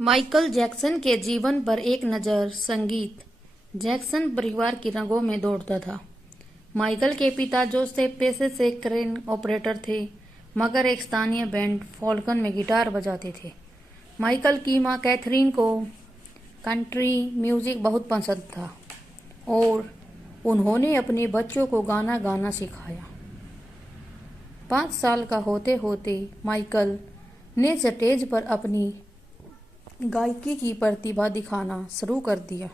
Michael Jackson के जीवन पर एक नज़र। संगीत जैक्सन परिवार की रगों में दौड़ता था। माइकल के पिता जोसेफ पेशे से क्रेन ऑपरेटर थे, मगर एक स्थानीय बैंड फॉल्कन में गिटार बजाते थे। माइकल की मां कैथरीन को कंट्री म्यूजिक बहुत पसंद था और उन्होंने अपने बच्चों को गाना गाना सिखाया। 5 साल का होते होते माइकल ने स्टेज पर अपनी गायकी की प्रतिभा दिखाना शुरू कर दिया।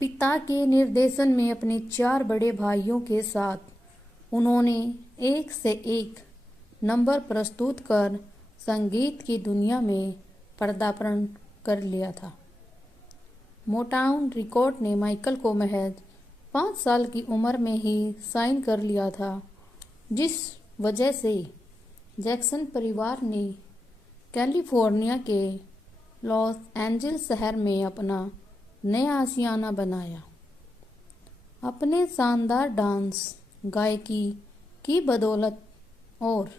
पिता के निर्देशन में अपने 4 बड़े भाइयों के साथ उन्होंने एक से एक नंबर प्रस्तुत कर संगीत की दुनिया में पदार्पण कर लिया था। मोटाउन रिकॉर्ड ने माइकल को महज 5 साल की उम्र में ही साइन कर लिया था, जिस वजह से जैक्सन परिवार ने कैलिफोर्निया के लॉस एंजल्स शहर में अपना नया आशियाना बनाया। अपने शानदार डांस, गायकी की बदौलत और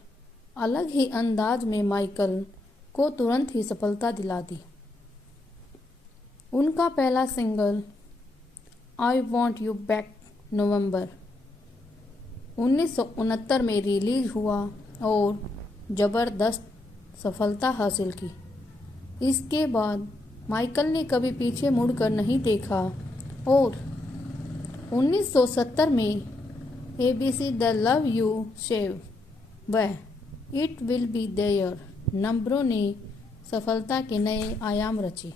अलग ही अंदाज में माइकल को तुरंत ही सफलता दिला दी। उनका पहला single I want you back November 1969 में रिलीज हुआ और जबरदस्त सफलता हासिल की। इसके बाद माइकल ने कभी पीछे मुड़कर नहीं देखा और 1970 में ABC the love you save व इट विल बी देयर नंबरों ने सफलता के नए आयाम रचे।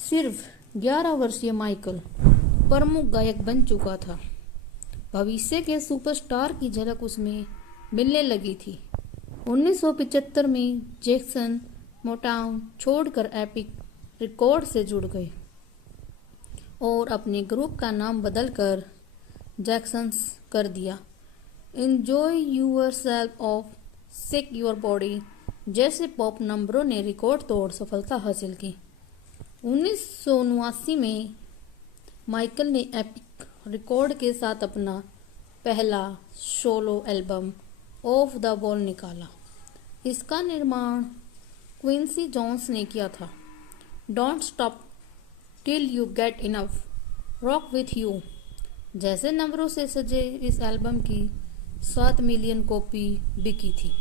सिर्फ 11 वर्षीय माइकल प्रमुख गायक बन चुका था। भविष्य के सुपरस्टार की झलक उसमें मिलने लगी थी। 1975 में जैक्सन मोटाउन छोड़कर एपिक रिकॉर्ड से जुड़ गए और अपने ग्रुप का नाम बदलकर जैक्सन्स कर दिया। Enjoy yourself of shake your body जैसे पॉप नंबरों ने रिकॉर्ड तोड़ सफलता हासिल की। 1979 में माइकल ने एपिक रिकॉर्ड के साथ अपना पहला solo album of the wall निकाला। इसका निर्माण क्विंसी जोन्स ने किया था। Don't stop till you get enough, rock with you जैसे नंबरों से सजे इस एल्बम की 7 मिलियन कॉपी बिकी थी।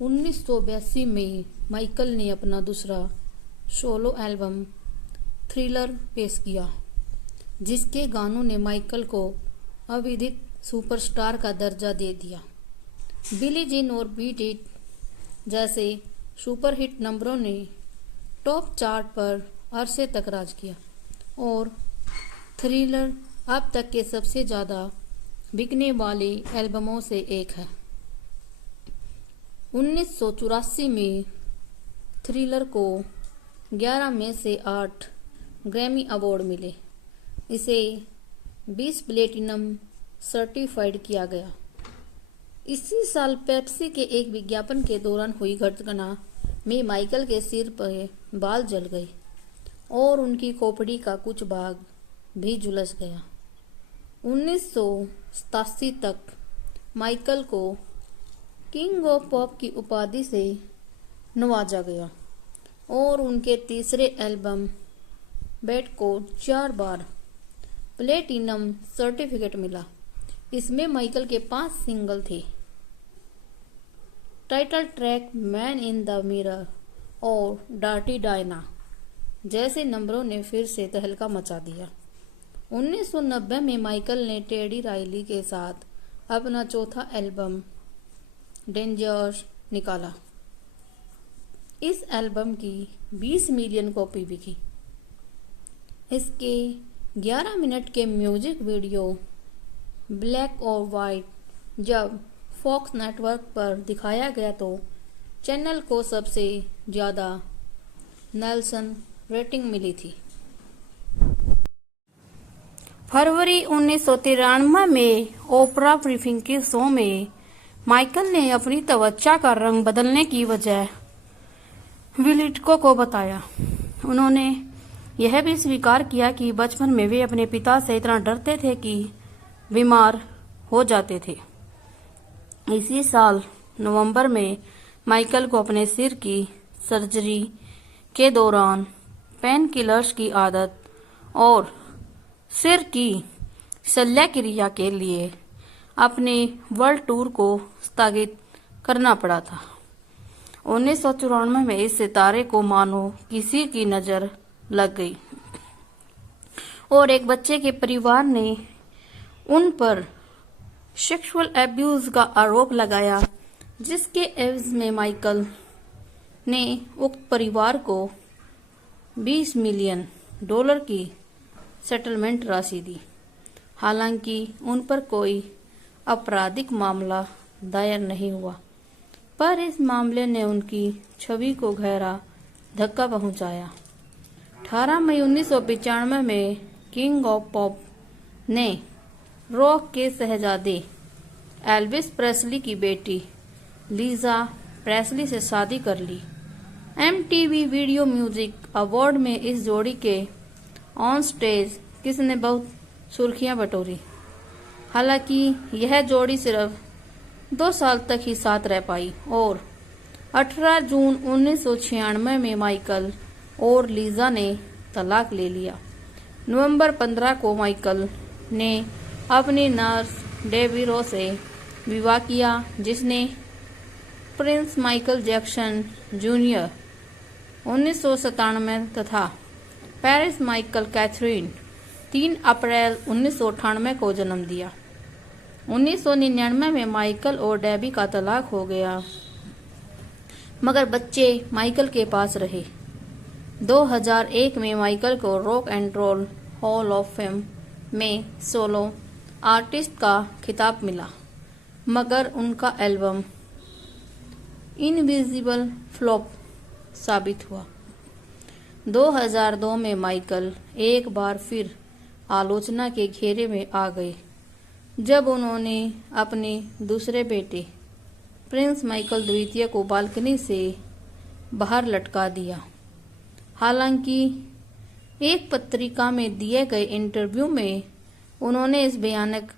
1982 में माइकल ने अपना दूसरा सोलो एल्बम थ्रिलर पेश किया, जिसके गानों ने माइकल को अविदित सुपरस्टार का दर्जा दे दिया। बिली जीन और बीट इट जैसे सुपरहिट नंबरों ने टॉप चार्ट पर अरसे तक राज किया और थ्रिलर अब तक के सबसे ज़्यादा बिकने वाले एल्बमों से एक है। 1984 में थ्रिलर को 11 में से 8 ग्रैमी अवार्ड मिले। इसे 20 प्लेटिनम सर्टिफाइड किया गया। इसी साल पेप्सी के एक विज्ञापन के दौरान हुई घटना में माइकल के सिर पर बाल जल गए और उनकी खोपड़ी का कुछ भाग भी झुलस गया। 1987 तक माइकल को किंग ऑफ पॉप की उपाधि से नवाजा गया और उनके तीसरे एल्बम बैड को 4 बार प्लेटिनम सर्टिफिकेट मिला। इसमें माइकल के 5 सिंगल थे। Title track man in the mirror और डार्टी डायना जैसे नंबरों ने फिर से तहलका मचा दिया। 1990 में माइकल ने टेडी राइली के साथ अपना चौथा एल्बम डेंजर निकाला। इस एल्बम की 20 मिलियन कॉपी बिकी। इसके 11 मिनट के म्यूजिक वीडियो ब्लैक और वाइट जब फॉक्स नेटवर्क पर दिखाया गया तो चैनल को सबसे ज़्यादा नेल्सन रेटिंग मिली थी। फरवरी 1993 में ओपरा विन्फ्री शो में माइकल ने अपनी त्वचा का रंग बदलने की वजह विलिटको को बताया। उन्होंने यह भी स्वीकार किया कि बचपन में वे अपने पिता से इतना डरते थे कि बीमार हो जाते थे। इसी साल नवंबर में माइकल को अपने सिर की सर्जरी के दौरान पेन किलर्स की आदत और सिर की शल्य क्रिया के लिए अपने वर्ल्ड टूर को स्थगित करना पड़ा था। 1994 में इस सितारे को मानो किसी की नजर लग गई और एक बच्चे के परिवार ने उन पर सेक्सुअल एब्यूज का आरोप लगाया, जिसके एवज में माइकल ने उक्त परिवार को $20 मिलियन की सेटलमेंट राशि दी। हालांकि उन पर कोई आपराधिक मामला दायर नहीं हुआ, पर इस मामले ने उनकी छवि को गहरा धक्का पहुंचाया। 18 मई 1995 में किंग ऑफ पॉप ने रॉक के शहजादे एल्विस प्रेस्ली की बेटी लीजा प्रेस्ली से शादी कर ली। MTV वीडियो म्यूजिक अवार्ड में इस जोड़ी के ऑन स्टेज किस ने बहुत सुर्खियां बटोरी। हालांकि यह जोड़ी सिर्फ 2 साल तक ही साथ रह पाई और 18 जून 1996 में माइकल और लीजा ने तलाक ले लिया। नवंबर 15 को माइकल ने अपनी नर्स डेबी रो से विवाह किया, जिसने प्रिंस माइकल जैक्सन जूनियर 1997 तथा पेरिस माइकल कैथरीन 3 अप्रैल 1998 को जन्म दिया। 1999 में माइकल और डेबी का तलाक हो गया, मगर बच्चे माइकल के पास रहे। 2001 में माइकल को rock and roll hall of fame में सोलो आर्टिस्ट का खिताब मिला, मगर उनका एल्बम इनविजिबल फ्लॉप साबित हुआ। 2002 में माइकल एक बार फिर आलोचना के घेरे में आ गए, जब उन्होंने अपने दूसरे बेटे प्रिंस माइकल द्वितीय को बालकनी से बाहर लटका दिया। हालांकि एक पत्रिका में दिए गए इंटरव्यू में उन्होंने इस भयानक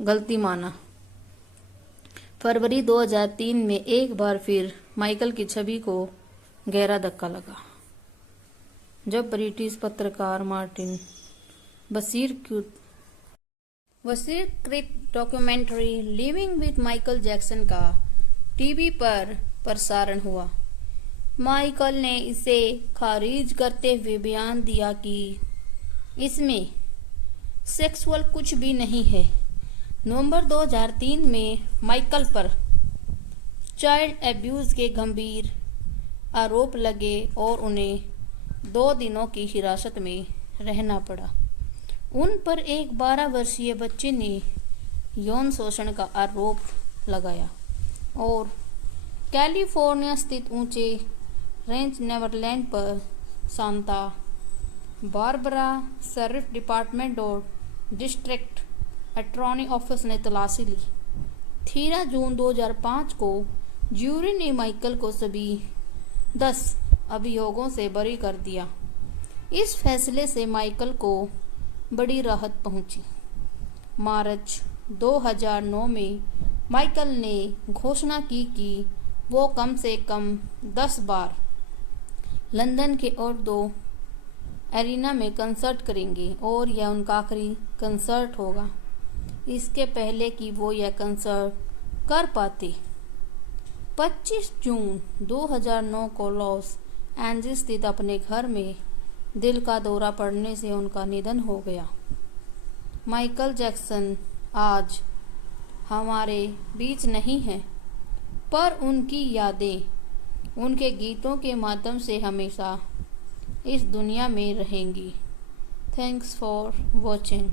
गलती माना। फरवरी 2003 में एक बार फिर माइकल की छवि को गहरा धक्का लगा, जब ब्रिटिश पत्रकार मार्टिन वसीरकृत documentary living with Michael Jackson का टीवी पर प्रसारण हुआ। माइकल ने इसे खारिज करते हुए बयान दिया कि इसमें सेक्सुअल कुछ भी नहीं है। नवंबर 2003 में माइकल पर चाइल्ड एब्यूज के गंभीर आरोप लगे और उन्हें 2 दिनों की हिरासत में रहना पड़ा। उन पर एक 12 वर्षीय बच्चे ने यौन शोषण का आरोप लगाया और कैलिफोर्निया स्थित ऊंचे रेंज नेवरलैंड पर सांता बारबरा शeriff डिपार्टमेंट और डिस्ट्रिक्ट अटॉर्नी ऑफिस ने तलाशी ली। 13 जून 2005 को ज्यूरी ने माइकल को सभी 10 अभियोगों से बरी कर दिया। इस फैसले से माइकल को बड़ी राहत पहुंची। मार्च 2009 में माइकल ने घोषणा की कि वो कम से कम 10 बार लंदन के और 2 एरिना में कंसर्ट करेंगे और यह उनका आखिरी कंसर्ट होगा, इसके पहले कि वो यह कंसर्ट कर पाते। 25 जून 2009 को लॉस एंजिल्स स्थित अपने घर में दिल का दौरा पड़ने से उनका निधन हो गया। माइकल जैक्सन आज हमारे बीच नहीं हैं, पर उनकी यादें उनके गीतों के माध्यम से हमेशा इस दुनिया में रहेंगी। Thanks for watching.